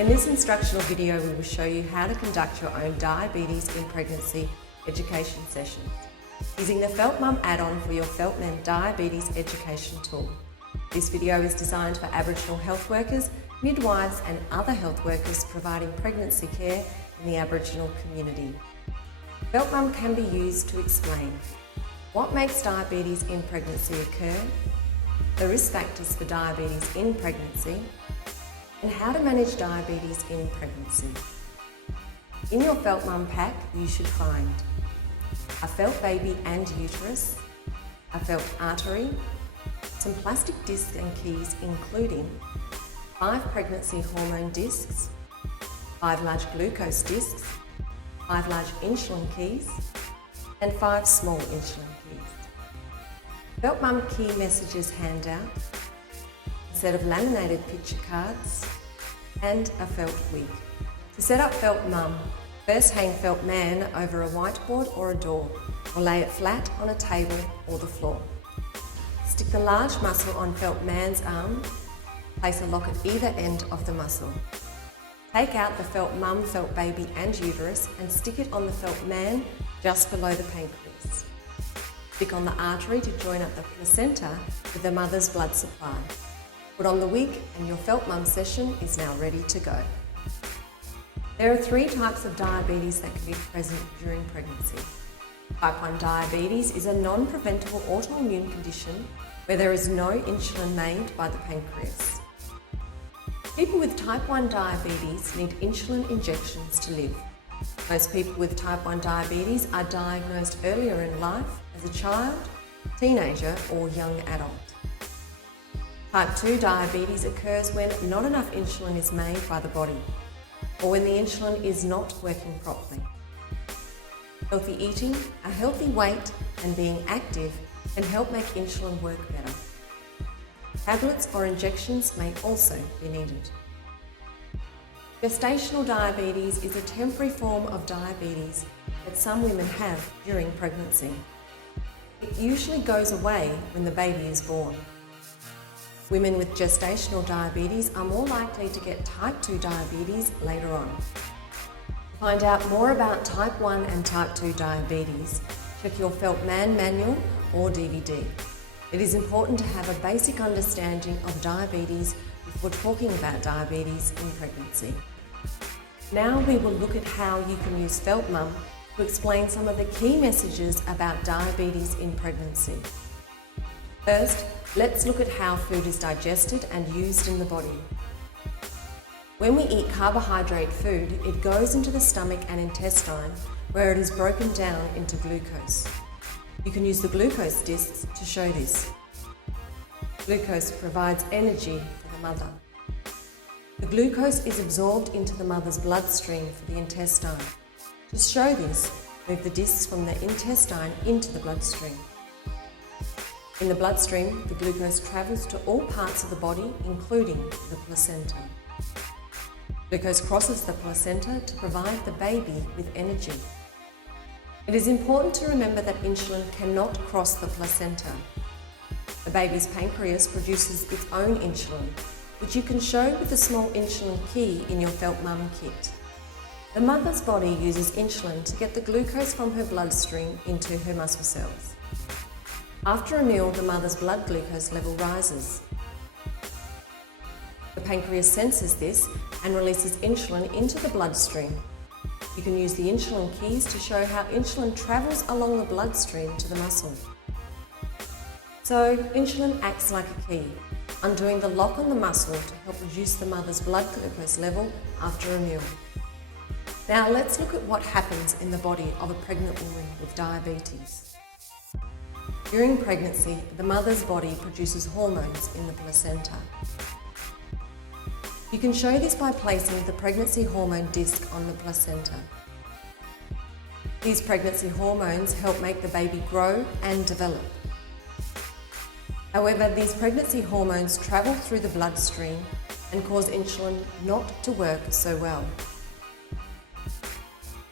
In this instructional video, we will show you how to conduct your own diabetes in pregnancy education sessions using the Feltmum add-on for your Feltman diabetes education tool. This video is designed for Aboriginal health workers, midwives and other health workers providing pregnancy care in the Aboriginal community. Feltmum can be used to explain what makes diabetes in pregnancy occur, the risk factors for diabetes in pregnancy, and how to manage diabetes in pregnancy. In your Feltmum pack, you should find a felt baby and uterus, a felt artery, some plastic discs and keys including 5 pregnancy hormone discs, 5 large glucose discs, 5 large insulin keys, and 5 small insulin keys. Feltmum Key Messages handout, a set of laminated picture cards, and a felt wig. To set up Feltmum, first hang Feltman over a whiteboard or a door, or lay it flat on a table or the floor. Stick the large muscle on Feltman's arm, place a lock at either end of the muscle. Take out the Feltmum, felt baby and uterus and stick it on the Feltman just below the pancreas. Stick on the artery to join up the placenta with the mother's blood supply. Put on the wig and your Feltmum session is now ready to go. There are 3 types of diabetes that can be present during pregnancy. Type 1 diabetes is a non-preventable autoimmune condition where there is no insulin made by the pancreas. People with type 1 diabetes need insulin injections to live. Most people with type 1 diabetes are diagnosed earlier in life as a child, teenager or young adult. Type 2 diabetes occurs when not enough insulin is made by the body, or when the insulin is not working properly. Healthy eating, a healthy weight and being active can help make insulin work better. Tablets or injections may also be needed. Gestational diabetes is a temporary form of diabetes that some women have during pregnancy. It usually goes away when the baby is born. Women with gestational diabetes are more likely to get type 2 diabetes later on. To find out more about type 1 and type 2 diabetes, check your Feltman manual or DVD. It is important to have a basic understanding of diabetes before talking about diabetes in pregnancy. Now we will look at how you can use Feltmum to explain some of the key messages about diabetes in pregnancy. First, let's look at how food is digested and used in the body. When we eat carbohydrate food, it goes into the stomach and intestine where it is broken down into glucose. You can use the glucose discs to show this. Glucose provides energy for the mother. The glucose is absorbed into the mother's bloodstream for the intestine. To show this, move the discs from the intestine into the bloodstream. In the bloodstream, the glucose travels to all parts of the body, including the placenta. Glucose crosses the placenta to provide the baby with energy. It is important to remember that insulin cannot cross the placenta. The baby's pancreas produces its own insulin, which you can show with the small insulin key in your Feltmum kit. The mother's body uses insulin to get the glucose from her bloodstream into her muscle cells. After a meal, the mother's blood glucose level rises. The pancreas senses this and releases insulin into the bloodstream. You can use the insulin keys to show how insulin travels along the bloodstream to the muscle. So, insulin acts like a key, undoing the lock on the muscle to help reduce the mother's blood glucose level after a meal. Now let's look at what happens in the body of a pregnant woman with diabetes. During pregnancy, the mother's body produces hormones in the placenta. You can show this by placing the pregnancy hormone disc on the placenta. These pregnancy hormones help make the baby grow and develop. However, these pregnancy hormones travel through the bloodstream and cause insulin not to work so well.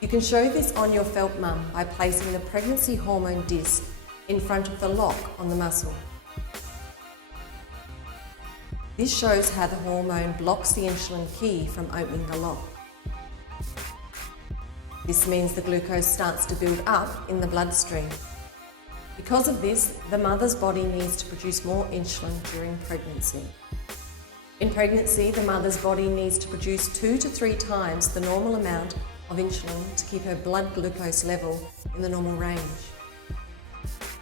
You can show this on your Feltmum by placing the pregnancy hormone disc in front of the lock on the muscle. This shows how the hormone blocks the insulin key from opening the lock. This means the glucose starts to build up in the bloodstream. Because of this, the mother's body needs to produce more insulin during pregnancy. In pregnancy, the mother's body needs to produce 2 to 3 times the normal amount of insulin to keep her blood glucose level in the normal range.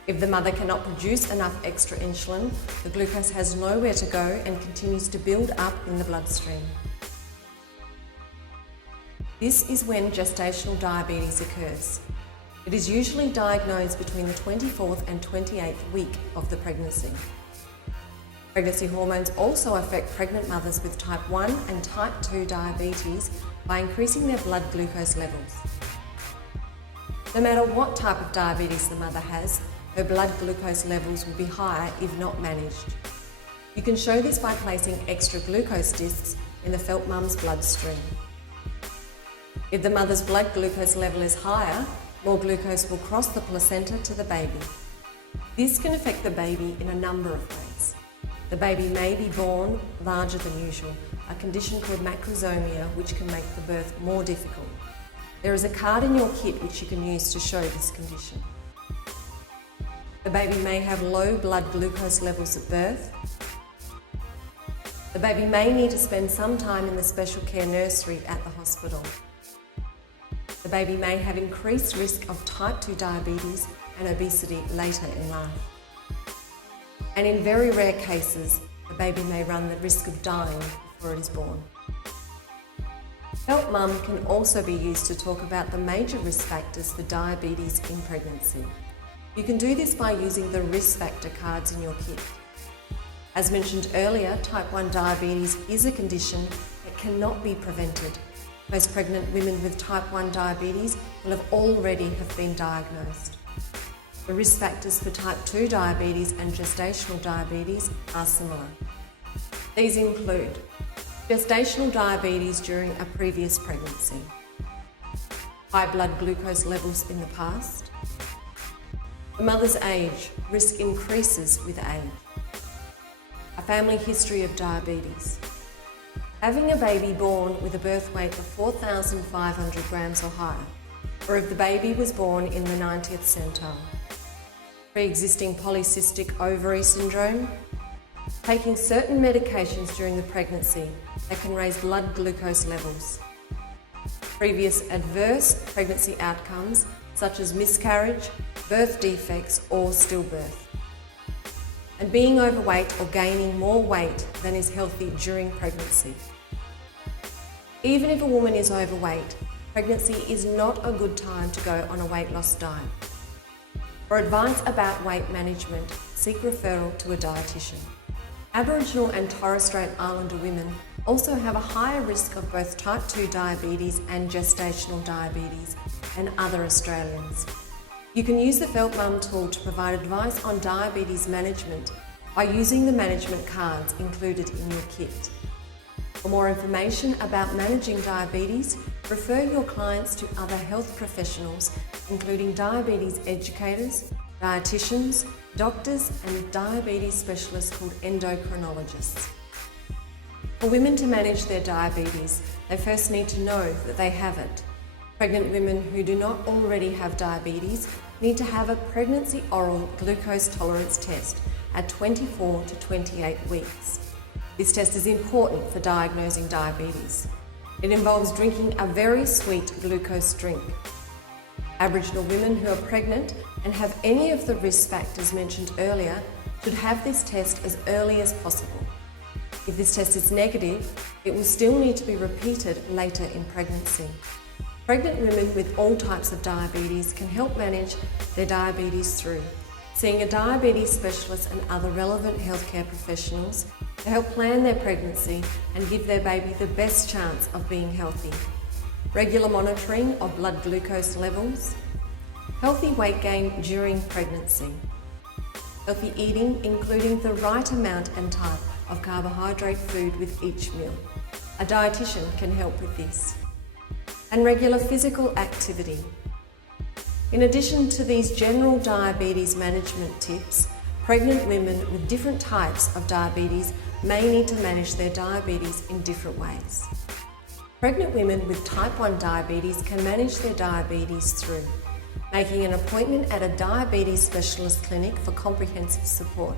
If the mother cannot produce enough extra insulin, the glucose has nowhere to go and continues to build up in the bloodstream. This is when gestational diabetes occurs. It is usually diagnosed between the 24th and 28th week of the pregnancy. Pregnancy hormones also affect pregnant mothers with type 1 and type 2 diabetes by increasing their blood glucose levels. No matter what type of diabetes the mother has, her blood glucose levels will be higher if not managed. You can show this by placing extra glucose discs in the Feltmum's bloodstream. If the mother's blood glucose level is higher, more glucose will cross the placenta to the baby. This can affect the baby in a number of ways. The baby may be born larger than usual, a condition called macrosomia, which can make the birth more difficult. There is a card in your kit which you can use to show this condition. The baby may have low blood glucose levels at birth. The baby may need to spend some time in the special care nursery at the hospital. The baby may have increased risk of type 2 diabetes and obesity later in life. And in very rare cases, the baby may run the risk of dying before it is born. Feltmum can also be used to talk about the major risk factors for diabetes in pregnancy. You can do this by using the risk factor cards in your kit. As mentioned earlier, type 1 diabetes is a condition that cannot be prevented. Most pregnant women with type 1 diabetes will have already been diagnosed. The risk factors for type 2 diabetes and gestational diabetes are similar. These include gestational diabetes during a previous pregnancy, high blood glucose levels in the past, the mother's age, risk increases with age, a family history of diabetes, having a baby born with a birth weight of 4,500 grams or higher, or if the baby was born in the 90th centile, pre-existing polycystic ovary syndrome, taking certain medications during the pregnancy that can raise blood glucose levels, previous adverse pregnancy outcomes such as miscarriage, birth defects or stillbirth, and being overweight or gaining more weight than is healthy during pregnancy. Even if a woman is overweight, pregnancy is not a good time to go on a weight loss diet. For advice about weight management, seek referral to a dietitian. Aboriginal and Torres Strait Islander women also have a higher risk of both type 2 diabetes and gestational diabetes than other Australians. You can use the Feltmum tool to provide advice on diabetes management by using the management cards included in your kit. For more information about managing diabetes, refer your clients to other health professionals, including diabetes educators, dietitians, doctors, and diabetes specialists called endocrinologists. For women to manage their diabetes, they first need to know that they have it. Pregnant women who do not already have diabetes need to have a pregnancy oral glucose tolerance test at 24 to 28 weeks. This test is important for diagnosing diabetes. It involves drinking a very sweet glucose drink. Aboriginal women who are pregnant and have any of the risk factors mentioned earlier should have this test as early as possible. If this test is negative, it will still need to be repeated later in pregnancy. Pregnant women with all types of diabetes can help manage their diabetes through seeing a diabetes specialist and other relevant healthcare professionals to help plan their pregnancy and give their baby the best chance of being healthy. Regular monitoring of blood glucose levels, healthy weight gain during pregnancy, healthy eating including the right amount and type of carbohydrate food with each meal. A dietitian can help with this. And regular physical activity. In addition to these general diabetes management tips, pregnant women with different types of diabetes may need to manage their diabetes in different ways. Pregnant women with type 1 diabetes can manage their diabetes through making an appointment at a diabetes specialist clinic for comprehensive support,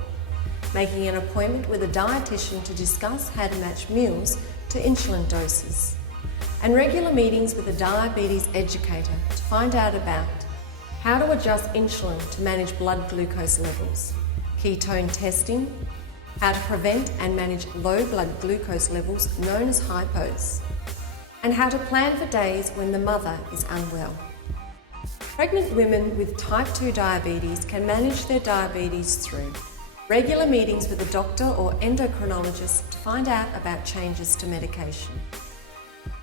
making an appointment with a dietitian to discuss how to match meals to insulin doses, and regular meetings with a diabetes educator to find out about how to adjust insulin to manage blood glucose levels, ketone testing, how to prevent and manage low blood glucose levels known as hypos, and how to plan for days when the mother is unwell. Pregnant women with type 2 diabetes can manage their diabetes through regular meetings with a doctor or endocrinologist to find out about changes to medication,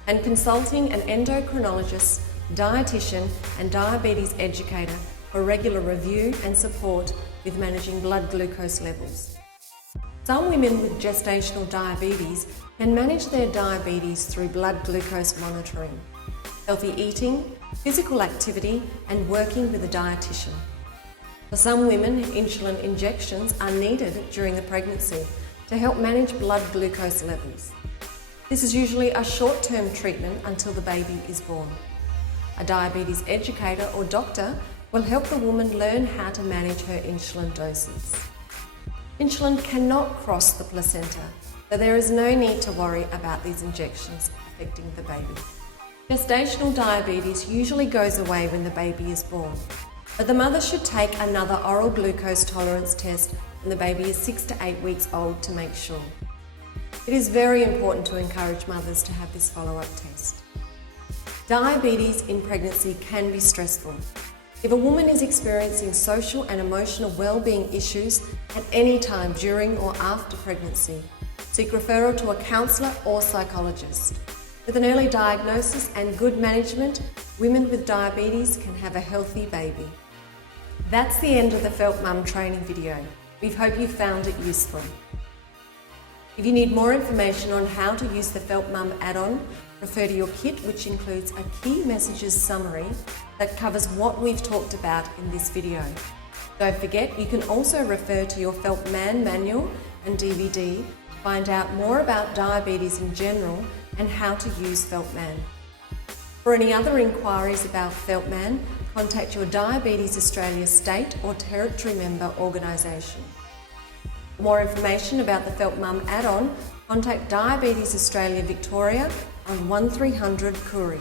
and consulting an endocrinologist, dietitian and diabetes educator for regular review and support with managing blood glucose levels. Some women with gestational diabetes can manage their diabetes through blood glucose monitoring, healthy eating, physical activity and working with a dietitian. For some women, insulin injections are needed during the pregnancy to help manage blood glucose levels. This is usually a short-term treatment until the baby is born. A diabetes educator or doctor will help the woman learn how to manage her insulin doses. Insulin cannot cross the placenta, so there is no need to worry about these injections affecting the baby. Gestational diabetes usually goes away when the baby is born, but the mother should take another oral glucose tolerance test when the baby is 6 to 8 weeks old to make sure. It is very important to encourage mothers to have this follow-up test. Diabetes in pregnancy can be stressful. If a woman is experiencing social and emotional well-being issues at any time during or after pregnancy, seek referral to a counsellor or psychologist. With an early diagnosis and good management, women with diabetes can have a healthy baby. That's the end of the Feltmum training video. We hope you found it useful. If you need more information on how to use the Feltmum add-on, refer to your kit, which includes a key messages summary that covers what we've talked about in this video. Don't forget, you can also refer to your Feltman manual and DVD to find out more about diabetes in general and how to use Feltman. For any other inquiries about Feltman, contact your Diabetes Australia state or territory member organisation. For more information about the Feltmum add-on, contact Diabetes Australia Victoria on 1300 Koori.